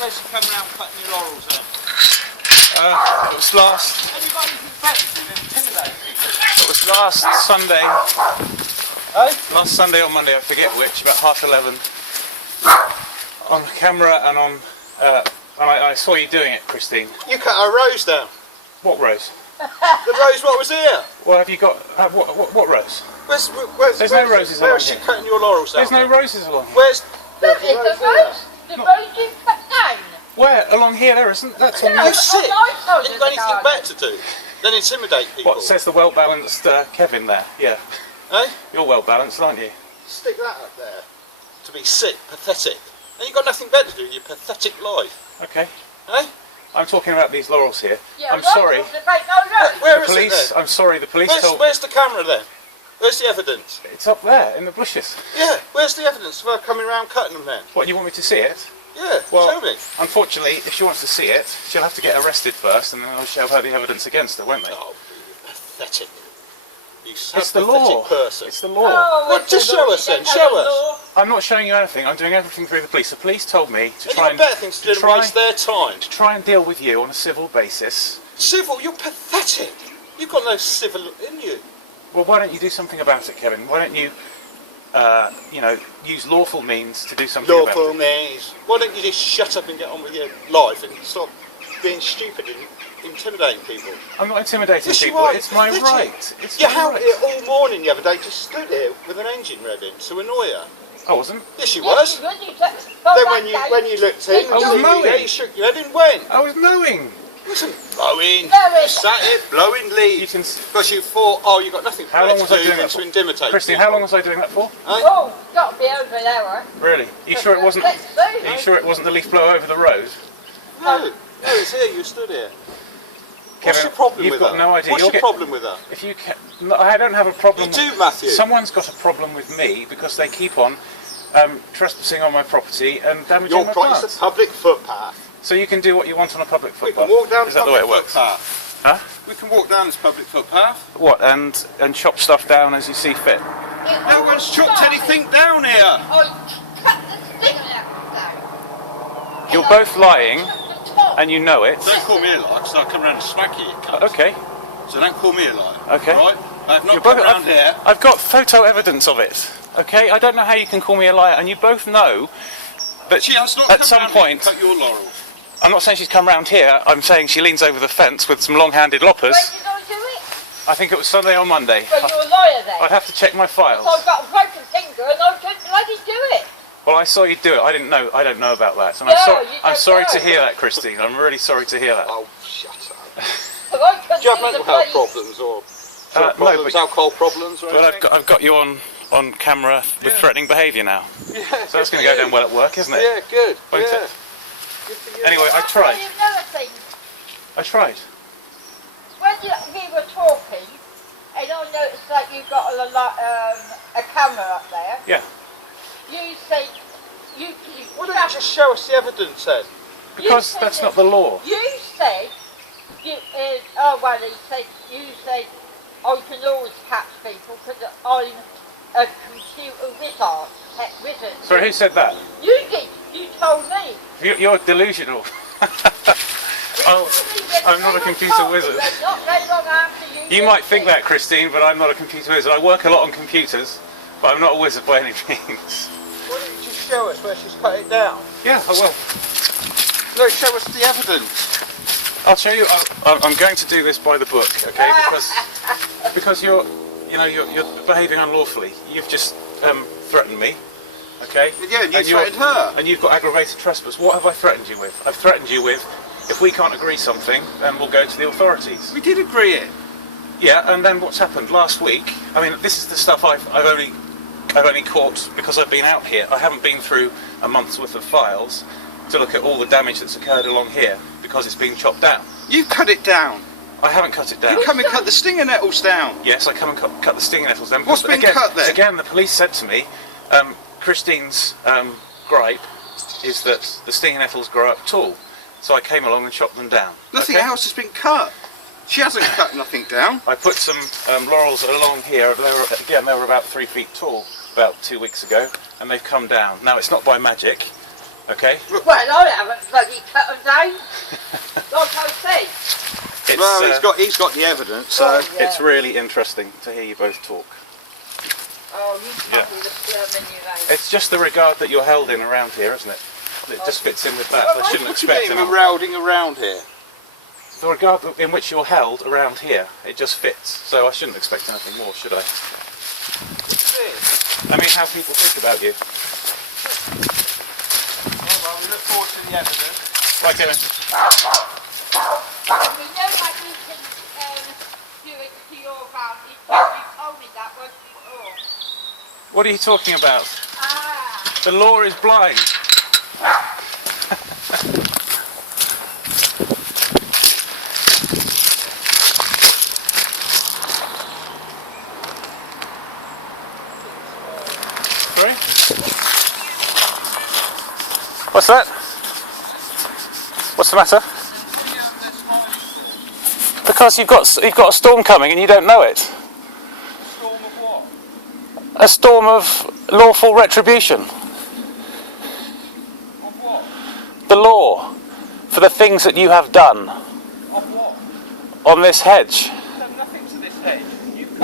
Where's she come around cutting your laurels then? It was last. Anybody who bets and intimidate people. It was last Sunday. Hey? Last Sunday or Monday, I forget which. About 11:30. On camera and on. I saw you doing it, Christine. You cut our rose down. What rose? The rose what was here. Well, have you got what rose? There's no roses along Where is she here. cutting your laurels down? There's no roses along here. Where's Look, it's the rose. The rose you cut down. Where? Along here there isn't. That's on You you. sick? Have Have you got anything better to do than intimidate people? What says the well-balanced Kevin there? Yeah. Eh? You're well-balanced, aren't you? Stick that up there. To be sick, pathetic. And you've got nothing better to do in your pathetic life. Okay. Eh? I'm talking about these laurels here. Yeah, I'm sorry. Where The is police. it then? I'm sorry. The police told. Where's the camera then? Where's the evidence? It's up there in the bushes. Yeah, where's the evidence of her coming around cutting them then? What, you want me to see it? Yeah, Well, show me. unfortunately, if she wants to see it, she'll have to get arrested first, and then I'll show her the evidence against her, won't they? Oh, you pathetic. You It's the pathetic law. person. It's the law. Well, just show us then, show us. I'm not showing you anything. I'm doing everything through the police. The police told me to And try you've got better things to do than waste their time. try and deal with you on a civil basis. Civil, you're pathetic. You've got no civil in you. Well, why don't you do something about it, Kevin? Why don't you, use lawful means to do something about Lawful it? means. Why don't you just shut up and get on with your life and stop being stupid and intimidating people? I'm not intimidating Yes, you people. are. It's my Pathetic. right. It's You my held right. here all morning the other day, just stood here with an engine revving to annoy her. I wasn't. Yes, you was. Then when you looked in, I was mowing. you shook your head and went. I was mowing. It wasn't blowing. Blowing. You sat here blowing You leaves can. because you thought, oh, you got nothing How long better was to I do doing than that to for? intimidate Christine, people. how long was I doing that for? Oh, got to be over an hour. Really? You sure it wasn't? Are you sure it wasn't the leaf blower over the road? No, it's here. You stood here. What's Kevin, your problem you've with got her? no idea. What's You'll your get- problem with her? If you no, I don't have a problem. You do, Matthew. Someone's got a problem with me because they keep on trespassing on my property and damaging Your my property's plants. a public footpath. So you can do what you want on a public We footpath. can walk down Is the that the way public it works? footpath. Huh? We can walk down this public footpath. What? And chop stuff down as you see fit. No one's chopped anything down here. I cut the stick down. You're both lying, and you know it. Don't call me a liar, because I'll come round and smack you, you cunt. Okay. So don't call me a liar. Okay. Right? I have not You're come both, round here. I've got photo evidence of it. Okay. I don't know how you can call me a liar, and you both know that She has not at come some round point. here and cut your laurels. I'm not saying she's come round here. I'm saying she leans over the fence with some long-handed loppers. When did I do it? I think it was Sunday or Monday. Well, you're a liar then. I'd have to check my files. So I've got a broken finger and I couldn't bloody do it. Well, I saw you do it. I didn't know. I don't know about that. So No, you I'm don't sorry to know. hear that, Christine. I'm really sorry to hear that. Oh, shut up. So I couldn't Do you have do mental the health bloody... problems or No, drug problems, but- alcohol problems or But anything? I've got you on camera with threatening behaviour now. Yeah, So that's going to go down well at work, isn't it? Yeah, good. Won't yeah. it? Good for you. Anyway, I I'll tried. tell you another thing. I tried. When we were talking, and I noticed that you got a camera up there, Yeah. you said... Why don't you just show us the evidence then? Because that's not the law. You said... you said, I can always catch people because I'm a computer wizard. Sorry, who said that? You did. You told me. You're delusional. I'm not a computer wizard. Not very long after You might think that, Christine, but I'm not a computer wizard. I work a lot on computers, but I'm not a wizard by any means. Why don't you just show us where she's cut it down? Yeah, I will. No, show us the evidence. I'll show you. I'm going to do this by the book, okay? Because you're behaving unlawfully. You've just threatened me, okay? Yeah, and you you're- threatened her. And you've got aggravated trespass. What have I threatened you with? I've threatened you with, if we can't agree something, then we'll go to the authorities. We did agree it. Yeah, and then what's happened last week? I mean, this is the stuff I've only caught because I've been out here. I haven't been through a month's worth of files to look at all the damage that's occurred along here because it's been chopped down. You cut it down. I haven't cut it down. You come and cut the stinger nettles down. Yes, I come and cut the stinging nettles down. What's because, been cut then? Again, the police said to me, Christine's gripe is that the stinging nettles grow up tall. So I came along and chopped them down. Nothing okay? else has been cut. She hasn't cut nothing down. I put some laurels along here. They were about 3 feet tall about 2 weeks ago, and they've come down. Now, it's not by magic. Okay? Well, I haven't bloody cut them down. Like I said. Well, he's got the evidence, so... Oh, yeah. It's really interesting to hear you both talk. Oh, you can't be the German, you know. It's just the regard that you're held in around here, isn't it? It just fits in with that. I shouldn't What do you expect mean any. we're rounding around here? The regard in which you're held around here, it just fits. So I shouldn't expect anything more, should I? What's this? I mean, how people think about you. Well, we look forward to the evidence. Right, Kevin. You know that you can do it to your advantage. You told me that once before. What are you talking about? Ah. The law is blind. Sorry? What's that? What's the matter? Because you've got a storm coming and you don't know it. Storm of what? A storm of lawful retribution. Of what? The law for the things that you have done Of what? on this hedge. I've done nothing to this hedge.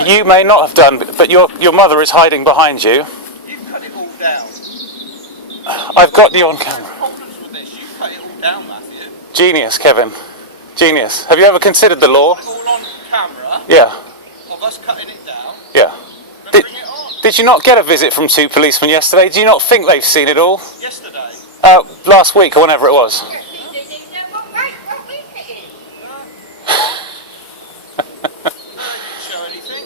You may not have done, but your mother is hiding behind you. You've cut it all down. I've got you on camera. Problems with this. You cut it all down, Matthew. Genius, Kevin. Genius. Have you ever considered the law? All on camera Yeah, of us cutting it down. yeah. Then Did, bring it on. did you not get a visit from 2 policemen yesterday? Do you not think they've seen it all? Yesterday. Last week or whenever it was. Yes, you didn't even know what week it is. They didn't show anything.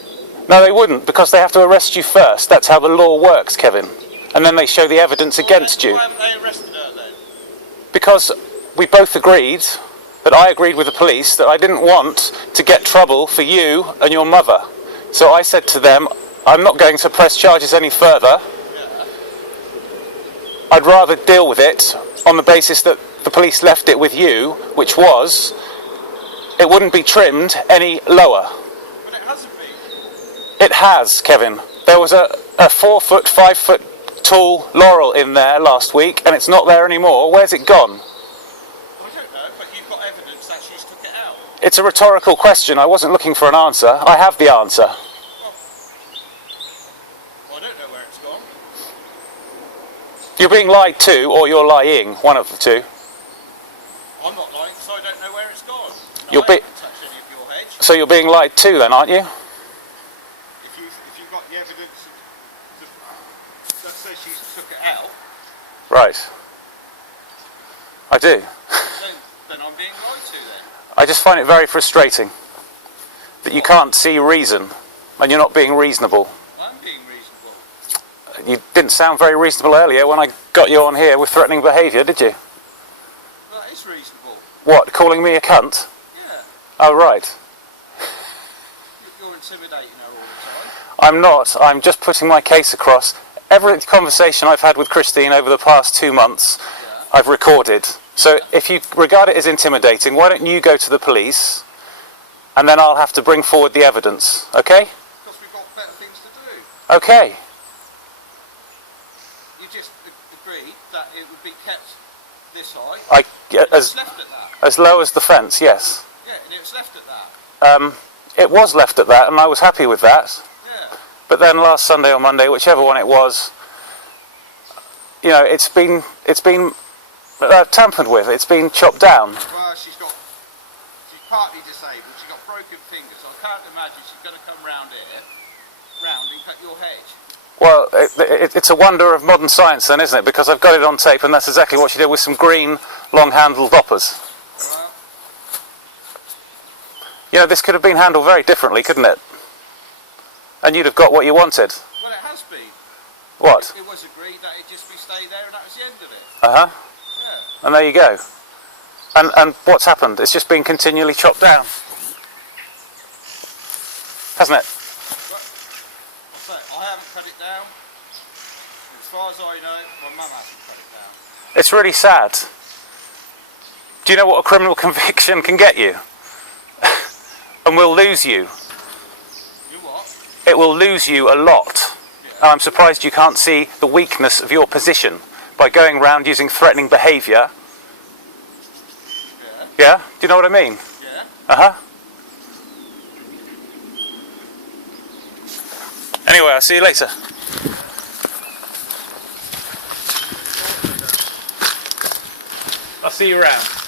No, they wouldn't, because they have to arrest you first. That's how the law works, Kevin. And then they show the evidence against you. Why haven't they arrested her then? Because we both agreed, that I agreed with the police, that I didn't want to get trouble for you and your mother. So I said to them, I'm not going to press charges any further. Yeah. I'd rather deal with it on the basis that the police left it with you, which was, it wouldn't be trimmed any lower. But it hasn't been. It has, Kevin. There was a 4 foot, 5 foot tall laurel in there last week, and it's not there anymore. Where's it gone? I don't know, but you've got evidence that she's took it out. It's a rhetorical question. I wasn't looking for an answer. I have the answer. Well, I don't know where it's gone. You're being lied to, or you're lying. One of the two. I'm not lying, so I don't know where it's gone. No, You'll I be- haven't touched any of your hedge. So you're being lied to then, aren't you? If you've got the evidence that says she's took it out, Right. I do. then I'm being lied to then. I just find it very frustrating that you can't see reason and you're not being reasonable. I'm being reasonable. You didn't sound very reasonable earlier when I got you on here with threatening behaviour, did you? Well, that is reasonable. What, calling me a cunt? Yeah. Oh, right. You're intimidating her all the time. I'm not. I'm just putting my case across. Every conversation I've had with Christine over the past 2 months, Yeah. I've recorded. So if you regard it as intimidating, why don't you go to the police and then I'll have to bring forward the evidence, okay? Because we've got better things to do. Okay. You just agreed that it would be kept this high. As Left at that. as low as the fence, yes. Yeah, and it was left at that. It was left at that and I was happy with that. Yeah. But then last Sunday or Monday, whichever one it was, you know, it's been tampered with. It's been chopped down. Well, she's partly disabled. She's got broken fingers. I can't imagine she's going to come round here, and cut your hedge. Well, it's a wonder of modern science then, isn't it? Because I've got it on tape and that's exactly what she did with some green long-handled loppers. Well, You know, this could have been handled very differently, couldn't it? And you'd have got what you wanted. well, it has been. What? It was agreed that it just be stay there, and that was the end of it. Uh-huh. Yeah. And there you go. And what's happened? It's just been continually chopped down. Hasn't it? But, so I haven't cut it down. As far as I know, my mum hasn't cut it down. It's really sad. Do you know what a criminal conviction can get you? And will lose you. You what? It will lose you a lot. Yeah. And I'm surprised you can't see the weakness of your position by going around using threatening behaviour. Yeah. Yeah? Do you know what I mean? Yeah. Uh-huh. Anyway, I'll see you later. I'll see you around.